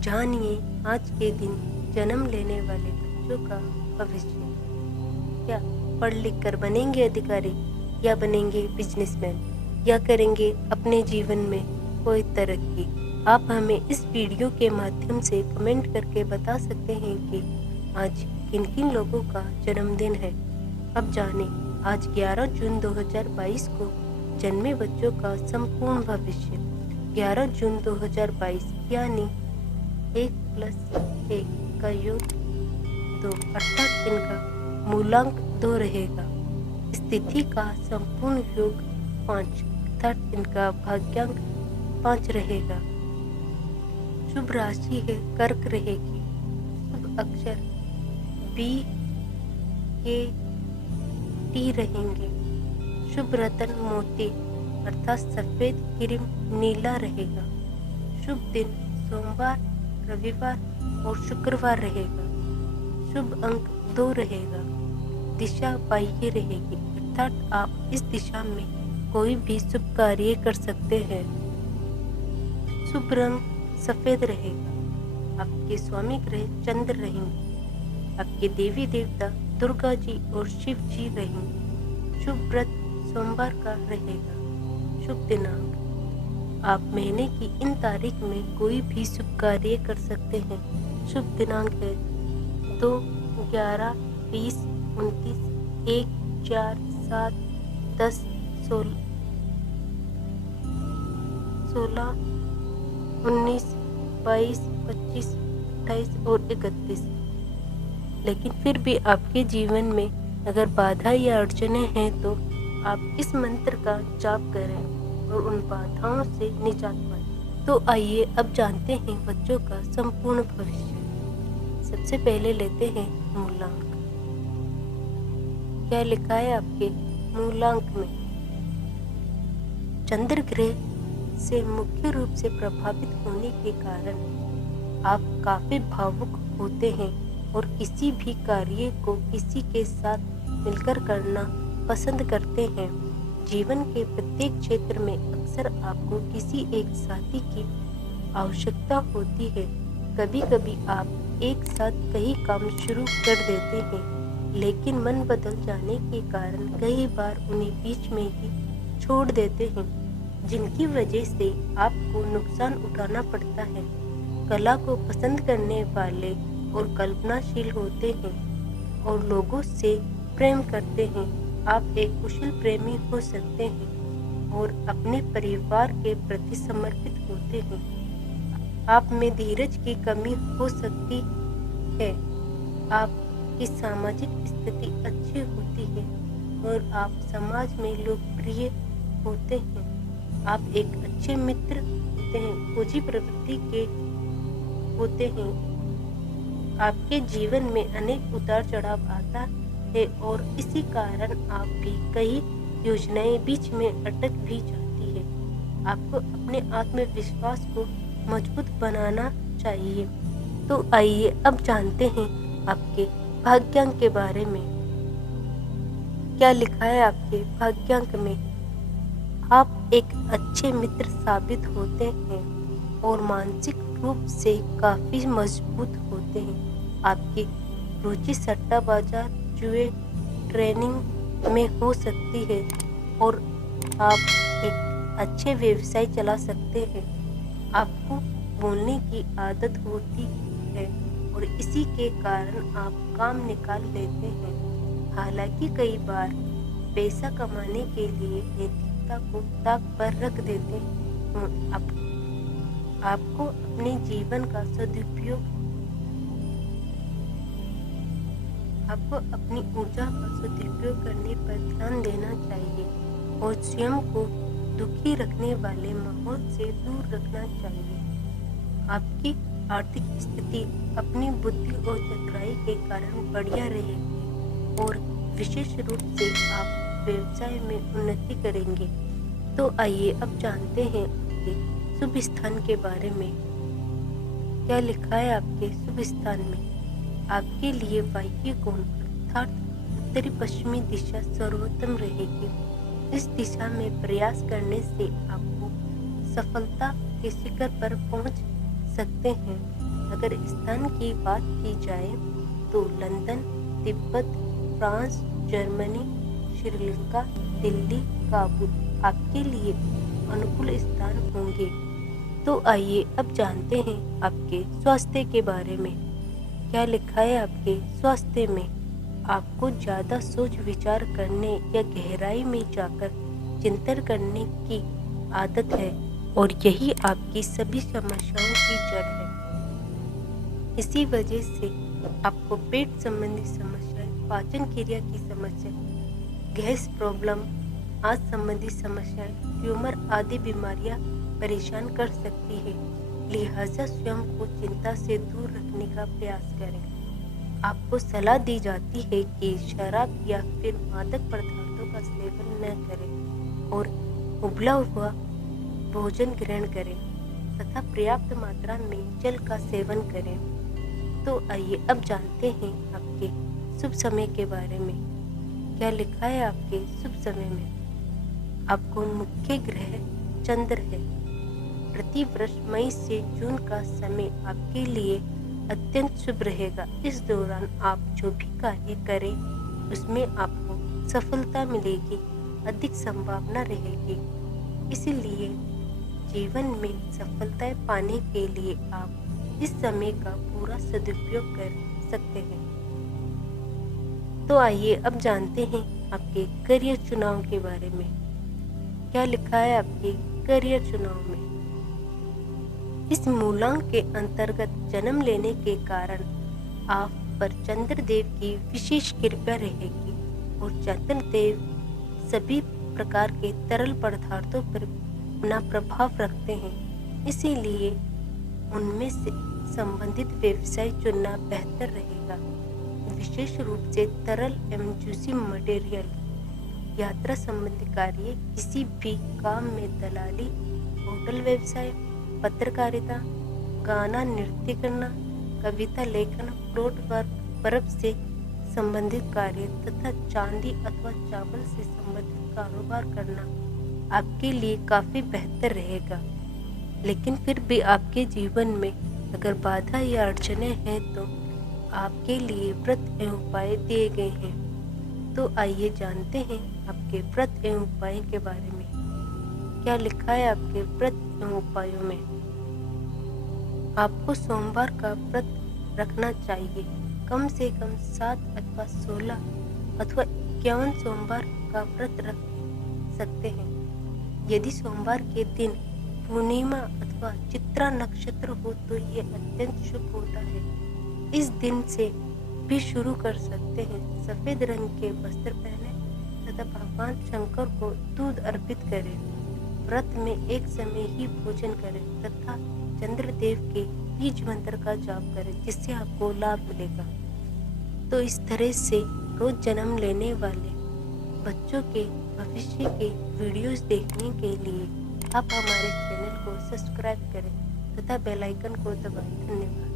जानिए आज के दिन जन्म लेने वाले बच्चों का भविष्य। क्या पढ़ लिख कर बनेंगे अधिकारी, या बनेंगे बिजनेसमैन, या करेंगे अपने जीवन में कोई तरक्की? आप हमें इस वीडियो के माध्यम से कमेंट करके बता सकते हैं कि आज किन किन लोगों का जन्मदिन है। अब जाने आज 11 जून 2022 को जन्मे बच्चों का संपूर्ण भविष्य। 11 जून 2022 यानी 1+1 का योग 2 अर्थात इनका मूलांक 2 रहेगा। स्थिति का संपूर्ण योग 5 अर्थात इनका भाग्यांक 5 रहेगा। शुभ राशि है कर्क रहेगी। शुभ अक्षर B K T रहेंगे। शुभ रत्न मोती अर्थात सफेद क्रीम नीला रहेगा। शुभ दिन सोमवार, रविवार और शुक्रवार रहेगा। शुभ अंक 2 रहेगा। दिशा बाह्य रहेगी अर्थात आप इस दिशा में कोई भी शुभ कार्य कर सकते हैं। शुभ रंग सफेद रहेगा। आपके स्वामी ग्रह चंद्र रहेंगे। आपके देवी देवता दुर्गा जी और शिव जी रहेंगे। शुभ व्रत सोमवार का रहेगा। शुभ दिनांक आप महीने की इन तारीख में कोई भी शुभ कार्य कर सकते हैं। शुभ दिनांक है 2, 11, 20, 29, 1, 4, 7, 10, 16, 19, 22, 25, 28 और 31। लेकिन फिर भी आपके जीवन में अगर बाधा या अड़चने हैं तो आप इस मंत्र का जाप करें और उन बाधाओं से निजात पाएं। तो आइए अब जानते हैं बच्चों का संपूर्ण भविष्य। सबसे पहले लेते हैं मूलांक। क्या लिखा है आपके मूलांक में? चंद्र ग्रह से मुख्य रूप से प्रभावित होने के कारण आप काफी भावुक होते हैं और किसी भी कार्य को किसी के साथ मिलकर करना पसंद करते हैं। जीवन के प्रत्येक क्षेत्र में अक्सर आपको किसी एक साथी की आवश्यकता होती है। कभी कभी आप एक साथ कई काम शुरू कर देते हैं, लेकिन मन बदल जाने के कारण कई बार उन्हें बीच में ही छोड़ देते हैं, जिनकी वजह से आपको नुकसान उठाना पड़ता है। कला को पसंद करने वाले और कल्पनाशील होते हैं और लोगों से प्रेम करते हैं। आप एक कुशल प्रेमी हो सकते हैं और अपने परिवार के प्रति समर्पित होते हैं। आप में धीरज की कमी हो सकती है। आपकी सामाजिक स्थिति अच्छी होती है और आप समाज में लोकप्रिय होते हैं। आप एक अच्छे मित्र होते हैं, खोजी प्रवृत्ति के होते हैं। आपके जीवन में अनेक उतार चढ़ाव आता है और इसी कारण आप भी कई योजनाएं बीच में अटक भी जाती है। आपको अपने आत्मविश्वास को मजबूत बनाना चाहिए। तो आइए अब जानते हैं आपके भाग्यांक के बारे में। क्या लिखा है आपके भाग्यांक में? आप एक अच्छे मित्र साबित होते हैं और मानसिक रूप से काफी मजबूत होते हैं। आपकी रुचि सट्टा बाजार, जुए, ट्रेनिंग में हो सकती है और आप एक अच्छे व्यवसाय चला सकते हैं। आपको बोलने की आदत होती है और इसी के कारण आप काम निकाल लेते हैं। हालांकि कई बार पैसा कमाने के लिए नैतिकता को ताक पर रख देते हैं। आपको अपने जीवन का सदुपयोग आपको अपनी ऊर्जा का सदुपयोग करने पर ध्यान देना चाहिए और स्वयं को दुखी रखने वाले माहौल से दूर रखना चाहिए। आपकी आर्थिक स्थिति अपनी बुद्धि और चतुराई के कारण बढ़िया रहेगी और विशेष रूप से आप व्यवसाय में उन्नति करेंगे। तो आइए अब जानते हैं आपके शुभ स्थान के बारे में। क्या लिखा है आपके शुभ स्थान में? आपके लिए वायव्य कोण अर्थात उत्तरी पश्चिमी दिशा सर्वोत्तम रहेगी। इस दिशा में प्रयास करने से आपको सफलता के शिखर पर पहुंच सकते हैं। अगर स्थान की बात की जाए तो London, Tibet, France, Germany, Sri Lanka, Delhi, Kabul आपके लिए अनुकूल स्थान होंगे। तो आइए अब जानते हैं आपके स्वास्थ्य के बारे में। क्या लिखा है आपके स्वास्थ्य में? आपको ज़्यादा सोच विचार करने या गहराई में जाकर चिंतन करने की आदत है और यही आपकी सभी समस्याओं की जड़ है। इसी वजह से आपको पेट संबंधी समस्याएं, पाचन क्रिया की समस्या, गैस प्रॉब्लम, आंत संबंधी समस्याएं, ट्यूमर आदि बीमारियां परेशान कर सकती है। लिहाजा स्वयं को चिंता से दूर रखने का प्रयास करें। आपको सलाह दी जाती है कि शराब या फिर मादक पदार्थों का सेवन न करें और उबला हुआ भोजन ग्रहण करें तथा पर्याप्त मात्रा में जल का सेवन करें। तो आइए अब जानते हैं आपके शुभ समय के बारे में। क्या लिखा है आपके शुभ समय में? आपको मुख्य ग्रह चंद्र है। प्रति वर्ष मई से जून का समय आपके लिए अत्यंत शुभ रहेगा। इस दौरान आप जो भी कार्य करें उसमें आपको सफलता मिलेगी, अधिक संभावना रहेगी। इसलिए जीवन में सफलताएं पाने के लिए आप इस समय का पूरा सदुपयोग कर सकते हैं। तो आइए अब जानते हैं आपके करियर चुनाव के बारे में। क्या लिखा है आपके करियर चुनाव में? इस मूलांक के अंतर्गत जन्म लेने के कारण आप पर चंद्रदेव की विशेष कृपा रहेगी और चंद्रदेव सभी प्रकार के तरल पदार्थों पर अपना प्रभाव रखते हैं। इसीलिए उनमें से संबंधित व्यवसाय चुनना बेहतर रहेगा। विशेष रूप से तरल एवं जूसी मटेरियल, यात्रा संबंधी कार्य, किसी भी काम में दलाली, होटल व्यवसाय, पत्रकारिता, गाना, नृत्य करना, कविता लेखन, प्लॉट वर्क, बर्फ से संबंधित कार्य तथा चांदी अथवा चावल से संबंधित कारोबार करना आपके लिए काफ़ी बेहतर रहेगा। लेकिन फिर भी आपके जीवन में अगर बाधा या अड़चनें हैं तो आपके लिए व्रत एवं उपाय दिए गए हैं। तो आइए जानते हैं आपके व्रत एवं उपाय के बारे में। क्या लिखा है आपके व्रत एवं उपायों में? आपको सोमवार का व्रत रखना चाहिए। कम से कम 7 अथवा 16 अथवा 51 सोमवार का व्रत रख सकते हैं। यदि सोमवार के दिन पूर्णिमा अथवा चित्रा नक्षत्र हो तो ये अत्यंत शुभ होता है। इस दिन से भी शुरू कर सकते हैं। सफेद रंग के वस्त्र पहने तथा भगवान शंकर को दूध अर्पित करें। व्रत में एक समय ही भोजन करें तथा चंद्रदेव के बीज मंत्र का जाप करें, जिससे आपको लाभ मिलेगा। तो इस तरह से रोज जन्म लेने वाले बच्चों के भविष्य के वीडियोस देखने के लिए आप हमारे चैनल को सब्सक्राइब करें तथा बेल आइकन को दबाएं। धन्यवाद।